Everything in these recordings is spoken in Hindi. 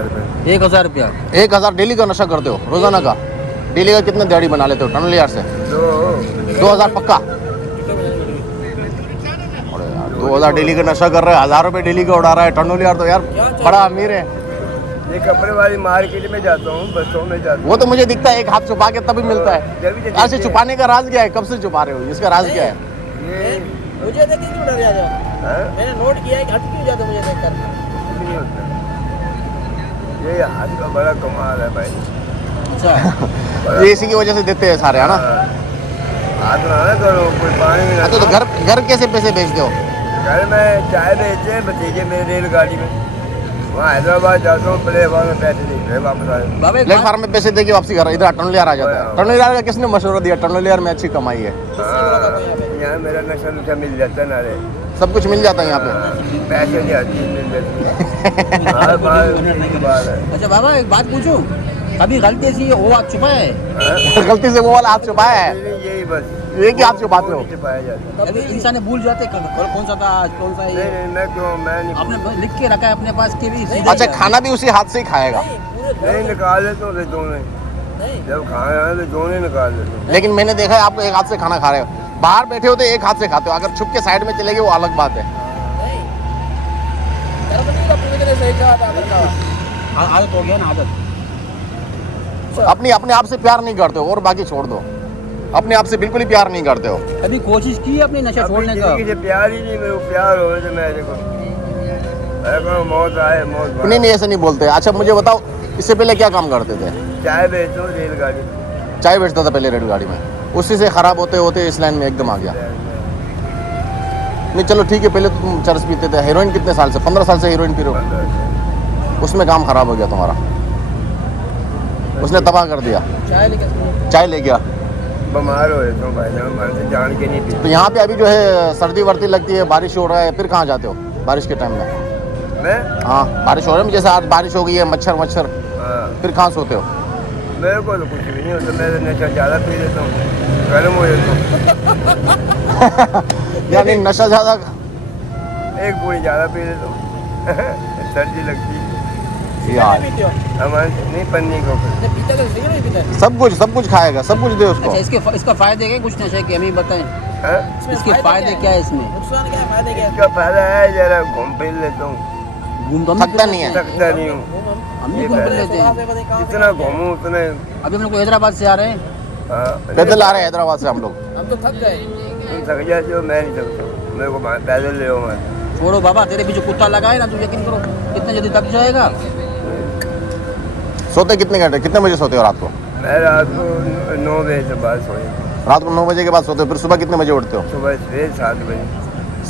1000 रुपये। 1000 रुपया। 1000 डेली का नशा करते हो, रोजाना का? डेली का कितने दिहाड़ी बना लेते हो टनल यार्ड से? 2000 पक्का? 2000 डेली का नशा कर रहा है, 1000 रुपये डेली का उड़ा रहा है टनल यार्ड, तो यार बड़ा अमीर है। ये कपड़े वाली मार्केट में जाता हूँ, बसों में जाता हूँ। वो तो मुझे दिखता है, एक हाथ छुपा के तभी मिलता है। ऐसे छुपाने का राज क्या है? कब से छुपा रहे हो? इसका राज क्या है? ये मुझे देख के क्यों डर जाते हो? मैंने नोट किया है कि हट क्यों जाते हो मुझे देखकर? नहीं होता। ये हाथ का बड़ा कमाल है भाई। अच्छा। ये इसी की वजह से देते हैं सारे, है ना? हाथ ना करो, कोई पानी में ना। अच्छा, तो घर कैसे पैसे भेजते हो? घर में चाय बेचते हैं भतीजे मेरे रेलगाड़ी में। वहाँ हैदराबाद जाता हूँ, प्लेटफार्म में पैसे देते हैं, वापस आ जाते बाबा एक प्लेटफार्म में पैसे देके वापसी कर रहा है, इधर टनल यार्ड आ जाता है। टनल यार्ड का किसने मशवरा दिया? टनल यार्ड में अच्छी कमाई है, हैं। यहाँ मेरा नशा नुशा मिल जाता है नारे, सब कुछ मिल जाता है यहाँ पे। पैसे नहीं हर चीज मिल जाती है। हर बार उसी की बात है। अच्छा बाबा एक बात पूछूं, कभी गलती से वो हाथ छुपा है? गलती से वो वाला हाथ छुपाया है? यही बस एक ही हाथ छुपाते हो? छुपाया जाता है। कभी इंसान भूल जाते कौन सा था आज, कौन सा नहीं ये? नहीं, मैं क्यों, मैं नहीं आपने लिख के रखा है अपने पास कि भी सीधे अच्छा, खाना भी उसी हाथ से ही खाएगा? नहीं निकाल लेता हूँ दोनों, जब खाना है तो दोनों निकाल लेता हूँ। लेकिन मैंने देखा है आपको एक हाथ से खाना खा रहे हो, बाहर बैठे हो तो एक हाथ से खाते हो, अगर छुप के साइड में चले गए वो अलग बात है। आदत हो गया ना, आदत। अपने आप से प्यार नहीं करते हो, और बाकी छोड़ दो, अपने आप से बिल्कुल ही प्यार नहीं करते हो। कभी कोशिश की है अपनी नशा छोड़ने का? जिंदगी से प्यार ही नहीं, मेरे को प्यार हो तो मैं देखो मौत आए मौत नहीं नहीं, ऐसे नहीं बोलते। अच्छा मुझे बताओ, इससे पहले क्या काम करते थे? चाय बेचो रेलगाड़ी, चाय बेचता था पहले रेलगाड़ी में, उसी से खराब होते होते इस लाइन में एकदम आ गया। नहीं चलो ठीक है, पहले तुम चरस पीते थे, हीरोइन कितने साल से? 15 साल से हीरोइन पी रहे हो, उसमें काम खराब हो गया तुम्हारा, उसने तबाह कर दिया। चाय ले गया, बीमार हो जाता हूँ भाई साहब, मन से जान के नहीं तो पीता यहाँ पे अभी जो है सर्दी वर्दी लगती है, बारिश हो रहा है, फिर कहाँ जाते हो बारिश के टाइम में? मैं। हाँ बारिश हो रही है, जैसे आज बारिश हो गई है, मच्छर, हाँ, फिर कहाँ सोते हो? मेरे को तो कुछ भी नहीं होता, मैं नशा ज़्यादा पी लेता हूँ, गर्म हो जाता हूँ। यानी नशा ज़्यादा? एक पूरी ज़्यादा पी लेता हूँ। सर्दी लगती है यार हमारे नहीं, पन्नी को सब कुछ खाएगा, सब कुछ दे उसको। अच्छा इसका फायदे क्या कुछ नशे के हमें बताएं, इसके फायदे क्या है इसमें? नुकसान क्या है, फायदे क्या है? इसका फायदा है जरा घूम फिर लेता हूँ, घूम तो थकता नहीं है? थकता नहीं हूँ, हम भी घूम फिर लेते हैं। जितना घूमूँ उतने। अभी हम लोग हैदराबाद से आ रहे हैं, हाँ, पैदल आ रहे हैं हैदराबाद से हम लोग। हम तो थक गए। तुम थक जाते हो, मैं नहीं थकता, मेरे को पैदल ले आओ। मैं छोड़ो बाबा, तेरे पीछे कुत्ता लगा है ना, तू यकीन करो कितने जल्दी थक जाएगा। सोते कितने घंटे, कितने बजे सोते हो रात को? मैं रात को 9 बजे से बाद सोया, रात को 9 बजे के बाद सोते हो, फिर सुबह कितने बजे उठते हो? सुबह से 7 बजे।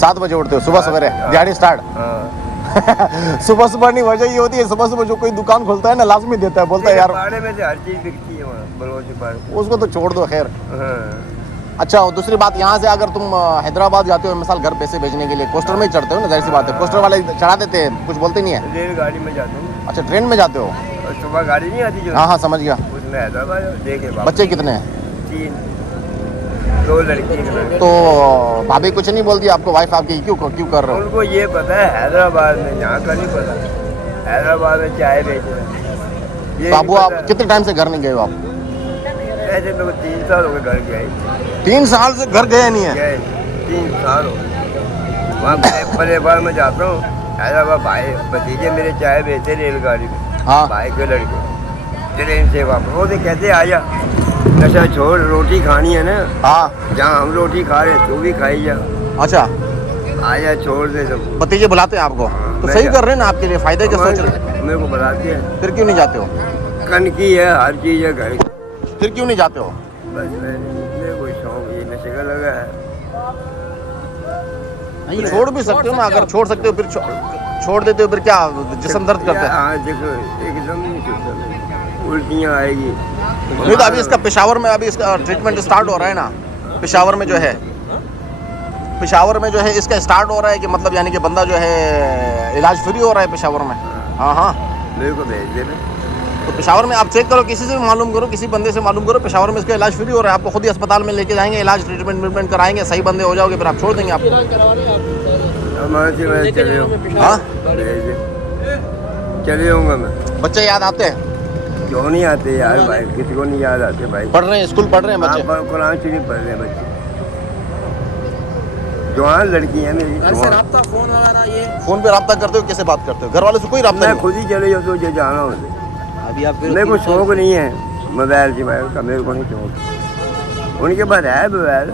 7 बजे उठते हो सुबह सवेरे, दिहाड़ी स्टार्ट? हाँ, सुबह नहीं, वजह ये होती है सुबह जो कोई दुकान खोलता है ना, लाजमी देता है, बोलता है यार पाड़े में से हर चीज़ बिकती है वहाँ, बलोच पाड़े। उसको तो छोड़ दो खैर। हाँ, अच्छा और दूसरी बात, यहाँ से अगर तुम हैदराबाद जाते हो मिसाल घर पैसे भेजने के लिए, कोस्टर में ही चढ़ते हो ना, जाहिर सी बात है, कोस्टर वाले चढ़ा देते हैं, कुछ बोलते नहीं है? रेलगाड़ी में जाता हूँ। अच्छा ट्रेन में जाते हो? और सुबह गाड़ी नहीं आती जो, हाँ हाँ समझ गया। उसमें हैदराबाद देखे बच्चे कितने हैं? 3, 2 लड़की एक लड़का। तो भाभी कुछ नहीं बोलती आपको, वाइफ आपकी, क्यों कर रहे हो? उनको ये पता है हैदराबाद में, यहाँ का नहीं पता, हैदराबाद में चाय बेच रहे हैं। तो अबू आप कितने टाइम से घर नहीं गए हो आप? ऐसे तो 3 साल हो गए घर गए, 3 साल से घर गए नहीं है? गए 3 साल हो गए। वहाँ परिवार में जाता हूँ हैदराबाद, भाई भतीजे मेरे चाय बेचते रेलगाड़ी में। हाँ भाई के लड़के ट्रेन से वापस वो कहते आजा नशा छोड़, रोटी खानी है ना, हाँ। जहाँ हम रोटी खा रहे तू भी खाई जा, अच्छा आजा छोड़ दे सब। भतीजे बुलाते हैं आपको? तो मैं सही जा- कर रहे हैं ना, आपके लिए फायदे के सोच रहे हैं। मेरे को बताते हैं, फिर क्यों नहीं जाते हो? कन की है, हर चीज़ है घर की। फिर क्यों नहीं जाते हो? बस मेरे कोई शौक ये नशे का लगा है। नहीं छोड़ भी सकते हो ना, अगर छोड़ सकते हो फिर छोड़ देते हो, फिर क्या जिस्म दर्द करता है? हाँ देखो एकदम नहीं छूटता, उल्टियाँ आएगी। नहीं तो अभी इसका पेशावर में अभी इसका ट्रीटमेंट स्टार्ट हो रहा है ना, पेशावर में जो है, पेशावर में जो है इसका स्टार्ट हो रहा है कि मतलब यानी कि बंदा जो है इलाज फ्री हो रहा है पेशावर में। हाँ हाँ, मेरे को भेज दे। तो पेशावर में आप चेक करो, किसी से भी मालूम करो, किसी बंदे से मालूम करो, पेशावर में इसका इलाज फ्री हो रहा है। आपको खुद ही अस्पताल में लेके जाएंगे, इलाज ट्रीटमेंट कराएंगे, सही बंदे हो जाओगे, फिर आप छोड़ देंगे आपको। हमारे से मैं चले हो। हाँ भेज दे। चले जाऊंगा मैं। बच्चे याद आते हैं? क्यों नहीं आते यार भाई, किसी को नहीं याद आते भाई। पढ़ रहे हैं, स्कूल पढ़ रहे हैं बच्चे? हाँ, कुरान शरीफ पढ़ रहे हैं बच्चे। जवान लड़की है मेरी। फोन वगैरह ये फोन पे रब्ता करते हो? कैसे बात करते हो? घर वालों से कोई रब्ता मैं नहीं? खुद ही चले जाता हूँ जो जाना हो। अभी आप मेरे को शौक नहीं है मोबाइल का, मेरे को नहीं शौक। उनके पास है मोबाइल,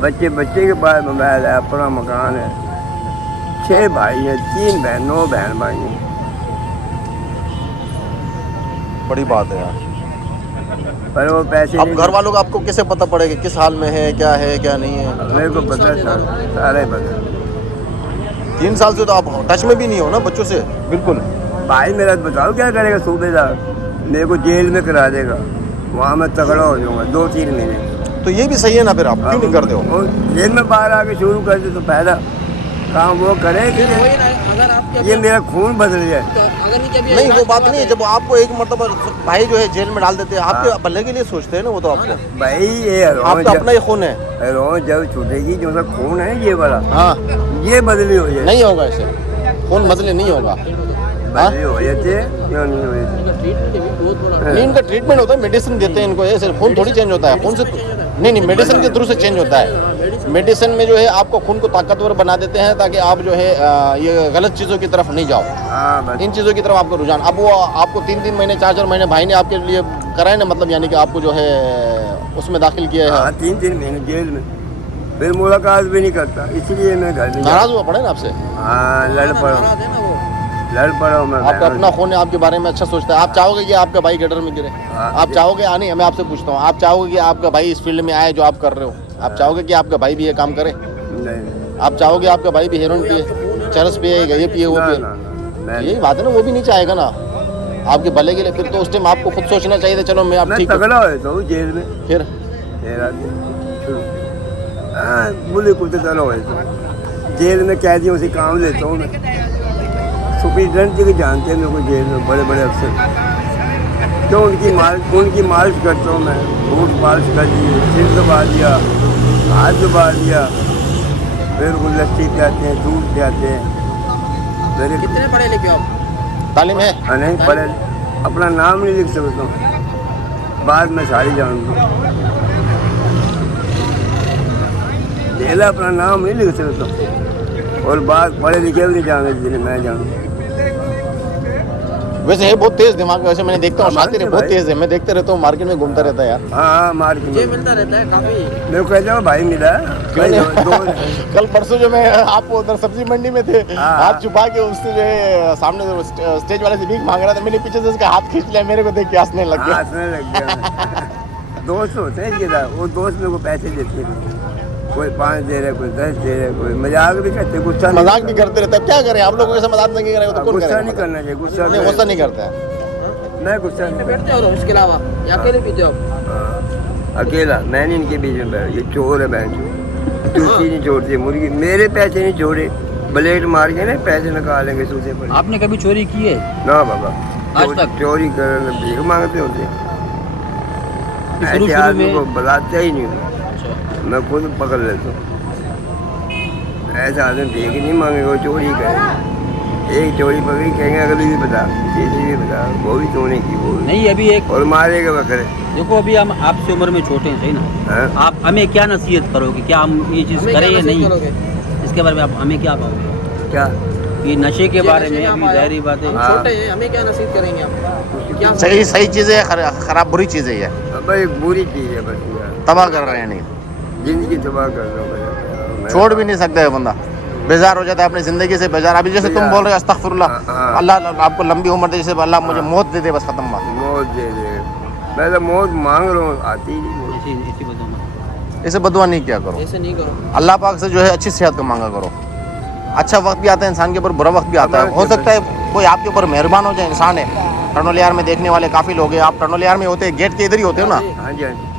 बच्चे के पास मोबाइल है, अपना मकान है, 6 भाई हैं, 3 बहन, 9 बहन भाई हैं। बड़ी बात है यार। पर वो पैसे अब नहीं। घर वालों का आपको कैसे पता पड़ेगा किस हाल में है क्या नहीं है? मेरे को पता है, सारा ही पता है। 3 साल से तो आप टच में भी नहीं हो ना बच्चों से बिल्कुल? भाई मेरा बताओ क्या करेगा सूबेदार? मेरे को जेल में करा देगा, वहाँ मैं तगड़ा हो जाऊँगा 2-3 महीने। तो ये भी सही है ना, फिर आप क्यों नहीं करते हो? और जेल में बाहर आके शुरू कर दे तो फायदा काम वो करे कि अगर आप ये मेरा खून बदल जाए। नहीं वो बात नहीं है, जब आपको एक मरतबा भाई जो है जेल में डाल देते हैं, आपके भले के लिए सोचते हैं ना वो तो आपको। भाई ये आपका अपना ही खून है। रोज जब छूटेगी जो सा खून है ये वाला, हाँ ये बदली हो जाए। नहीं होगा ऐसे, खून बदले नहीं होगा। बदली हो जाते क्यों नहीं हो जाती? नहीं, इनका ट्रीटमेंट होता है, मेडिसिन देते हैं इनको, ऐसे खून थोड़ी चेंज होता है। खून से नहीं, मेडिसिन के थ्रू से चेंज होता है। मेडिसिन में जो है आपको खून को ताकतवर बना देते हैं ताकि आप जो है ये गलत चीज़ों की तरफ नहीं जाओ, हाँ बस। इन चीज़ों की तरफ आपको रुझान। अब वो आपको 3-3 महीने 4-4 महीने भाई ने आपके लिए कराए ना, मतलब यानी कि आपको जो है उसमें दाखिल किया है। हाँ 3-3 महीने जेल में, फिर मुलाकात भी नहीं करता, इसलिए मैं घर नहीं नाराज हुआ पड़े ना आपसे? हाँ लड़ पड़ो मैं। आपका अपना खून है, आपके बारे में अच्छा सोचता है। आप चाहोगे कि आपका भाई गटर में गिरे? हाँ। आप चाहोगे? नहीं, मैं आपसे पूछता हूँ, आप चाहोगे कि आपका भाई इस फील्ड में आए जो आप कर रहे हो? आप चाहोगे कि आपका भाई भी ये काम करे? नहीं, आप चाहोगे आपका भाई भी हेरोइन पिए, चरस पिए, ये पिए, वो पिए? यही बात है ना, वो भी नहीं चाहेगा ना आपके भले के लिए। फिर तो उस टाइम आपको खुद सोचना चाहिए था, चलो मैं आप ठीक तगड़ा हो जेल में। फिर बोले कुछ चलो जेल में कैदियों से काम लेता हूँ मैं। सुप्रीटेंडेंट जी को जानते हैं मेरे को, जेल में बड़े बड़े अफसर, तो उनकी मालिश करता हूँ मैं। बूट मालिश कर दी, सिर दबा दिया, हाथ दबा दिया, फिर वो लस्सी पिलाते हैं, दूध पिलाते हैं। मेरे कितने पढ़े लिखे आप? तालीम है? नहीं पढ़े, अपना नाम नहीं लिख सकता हूँ, बाद में सारी जानता हूँ। पहले अपना नाम नहीं लिख सकता और बात पढ़े लिखे भी नहीं जानते जिन्हें मैं जानता। वैसे है बहुत तेज दिमाग, वैसे मैंने देखता हूँ शातिर है, बहुत तेज है, मैं देखते रहता हूँ, मार्केट में घूमता रहता है यार। हाँ मार्केट में मिलता रहता है काफी। मेरे को कहता हूँ भाई मिला क्यों नहीं? कल परसों जो मैं आपको उधर सब्जी मंडी में थे, हाथ छुपा के उससे जो है सामने स्टेज वाले से भीख मांग रहा था, मैंने पीछे से उसका हाथ खींच लिया, मेरे को देख के हंसने लग गया। हंसने लग गया। दोस्त होते हैं ये, वो दोस्त मेरे को पैसे देते हैं, कोई 5 दे रहे, कोई 10 दे रहे, कोई मजाक भी करते, गुस्सा मजाक भी करते रहते हैं। क्या करें आप लोगों के साथ मजाक नहीं करें तो कौन गुस्सा करेगा? नहीं करना चाहिए, गुस्सा नहीं करता है। मैं गुस्सा नहीं बैठते हो इसके अलावा या अकेले पीते हो? अकेला मैं नहीं इनके बीच में बैठ, ये चोर है बहन चूसी नहीं छोड़ती मुर्गी, मेरे पैसे नहीं छोड़े, ब्लेड मार के ना पैसे निकालेंगे सूसे पर। आपने कभी चोरी की है? ना बाबा, आज तक? चोरी कर भीख मांगते होते, शुरू ऐसे आदमी को बुलाते ही नहीं, अच्छा। मैं खुद पकड़ लेता हूँ। ऐसा आदमी भीख नहीं मांगेगा, वो चोरी करे। एक चोरी पकड़ी कहेंगे अगली भी बता, तीसरी भी बता, वो भी सोने की वो भी। नहीं अभी एक और मारेगा बकरे। देखो अभी हम आपसे उम्र में छोटे हैं, सही ना? हाँ? आप हमें क्या नसीहत करोगे, क्या हम ये चीज़ करें या नहीं? इसके बारे में आप हमें क्या कहोगे? क्या ये नशे के बारे में अभी ज़ाहिर बात है, हाँ। छोटे हैं, हमें क्या नसीहत करेंगे आप? क्या सही चीज़ है, खराब बुरी चीज़ है, ये अब एक बुरी चीज़ है बस यार, तबाह कर रहे हैं। नहीं जिंदगी तबाह कर रहा हूँ, छोड़ भी नहीं सकता है बंदा, बेजार हो जाता है अपनी ज़िंदगी से, बेजार। अभी जैसे तुम बोल रहे हो अस्तगफिरुल्लाह, हाँ। अल्लाह आपको लंबी उम्र दे, जैसे अल्लाह मुझे मौत दे दे, बस खत्म बात। मौत दे दे, मैं तो मौत मांग रहा हूँ, आती ही नहीं। इसी बताऊँ, इसे बदुआ नहीं किया करो, ऐसे नहीं करो। अल्लाह पाक से जो है अच्छी सेहत का मांगा करो। अच्छा वक्त भी आता है इंसान के ऊपर, बुरा वक्त भी आता है। हो सकता है कोई आपके ऊपर मेहरबान हो जाए, इंसान है। टनोलियार में देखने वाले काफ़ी लोग हैं, आप टनोलियार में होते हैं, गेट के इधर ही होते हो ना, हाँ जी हाँ जी,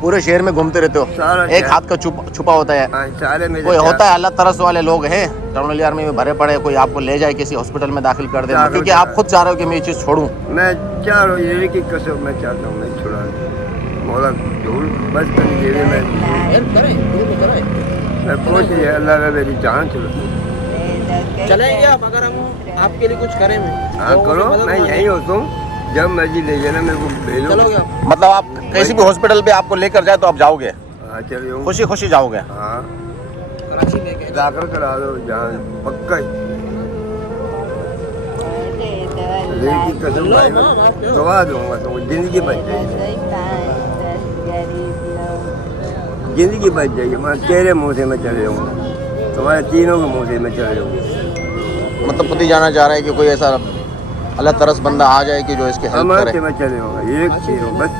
पूरे शहर में घूमते रहते हो, सारा एक शहर। हाथ का छुपा होता है। हाँ, सारे मेरे कोई होता है अल्लाह तरस वाले लोग हैं टनोलियार में भरे पड़े, कोई आपको ले जाए किसी हॉस्पिटल में दाखिल कर दे, क्योंकि आप खुद चाह रहे हो कि मैं ये चीज़ छोड़ूं। मैं चाह रहा हूँ ये की कसम, मैं चाहता हूँ मैं छुड़ा दूँ। मौला ढूल बस कर दीजिए, मैं हेल्प करें, मैं कोशिश है अल्लाह का मेरी जान छुड़ा। चलेंगे आप अगर हम आपके लिए कुछ करें मैं हाँ करो, मैं यहीं होता हूँ, जब मर्जी ले जाना मेरे को भेजो। चलोगे आप मतलब आप किसी भी हॉस्पिटल पे आपको लेकर जाए तो आप जाओगे, हाँ चलिए, खुशी खुशी जाओगे। हाँ कराची लेके दाखिल करा दो जहाँ, पक्का ही। लेकिन की कसम भाई मैं दवा दूंगा तुमको, जिंदगी बच जाएगी, जिंदगी बच जाएगी। मैं तेरे मुँह से मैं चले जाऊँगा, तुम्हारे तीनों के मुँह से मैं चले जाऊँगा। मतलब पति जाना चाह रहा है कि कोई ऐसा अल्लाह तरस बंदा आ जाए कि जो इसके हेल्प हमारे करे। से मैं चले जाऊँगा, एक चीज़ हो बस,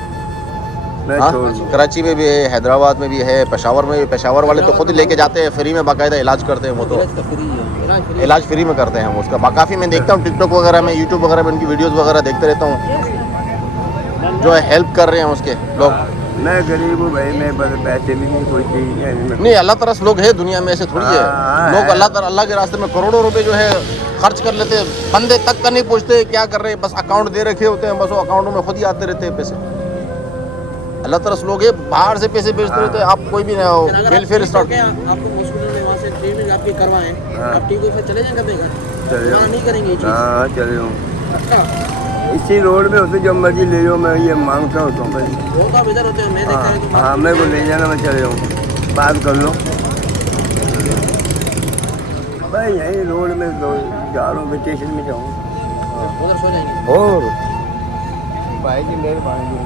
मैं हाँ, छोड़ दूँ। कराची में भी है, हैदराबाद में भी है, पेशावर में भी। पेशावर वाले तो खुद ही लेके जाते हैं, फ्री में बाकायदा इलाज करते हैं वो तो, इलाज का फ्री है, इलाज फ्री इलाज फ्री में करते हैं वो उसका। काफ़ी मैं देखता हूँ टिकटॉक वगैरह में, यूट्यूब वगैरह में उनकी वीडियोस वगैरह देखते रहता हूँ, जो है हेल्प कर रहे हैं उसके लोग। मैं गरीब हूँ भाई, मैं बस पैसे भी नहीं, कोई चीज़ नहीं। नहीं, अल्लाह तरस लोग है दुनिया में, ऐसे थोड़ी है। हाँ, लोग है। अल्लाह के रास्ते में करोड़ों रुपए जो है खर्च कर लेते हैं, बंदे तक का नहीं पूछते क्या कर रहे हैं, बस अकाउंट दे रखे होते हैं, बस वो अकाउंटों में खुद ही आते रहते हैं पैसे। अल्लाह तरस लोग है, बाहर से पैसे भेजते रहते हैं। आप कोई भी वेलफेयर स्टार्ट, आपको हॉस्पिटल में वहाँ से ट्रीटमेंट आपकी करवाएं, हाँ। आप ठीक हो फिर चले जाएंगे अपने घर, चले मना नहीं करेंगे ये चीज़। हाँ चले जाऊँ, अच्छा इसी रोड में होते, जब मर्जी ले जाओ, मैं ये मांगता होता हूँ भाई। वो तो आप इधर होते हैं, मैं देखता हूँ कि हाँ मेरे को ले जाना, मैं चले जाऊँ, बात कर लो भाई। यही रोड में जा रहा हूँ, वेकेशन में जाऊँ। उधर सो जाएंगे। और भाई जी मेहरबानी।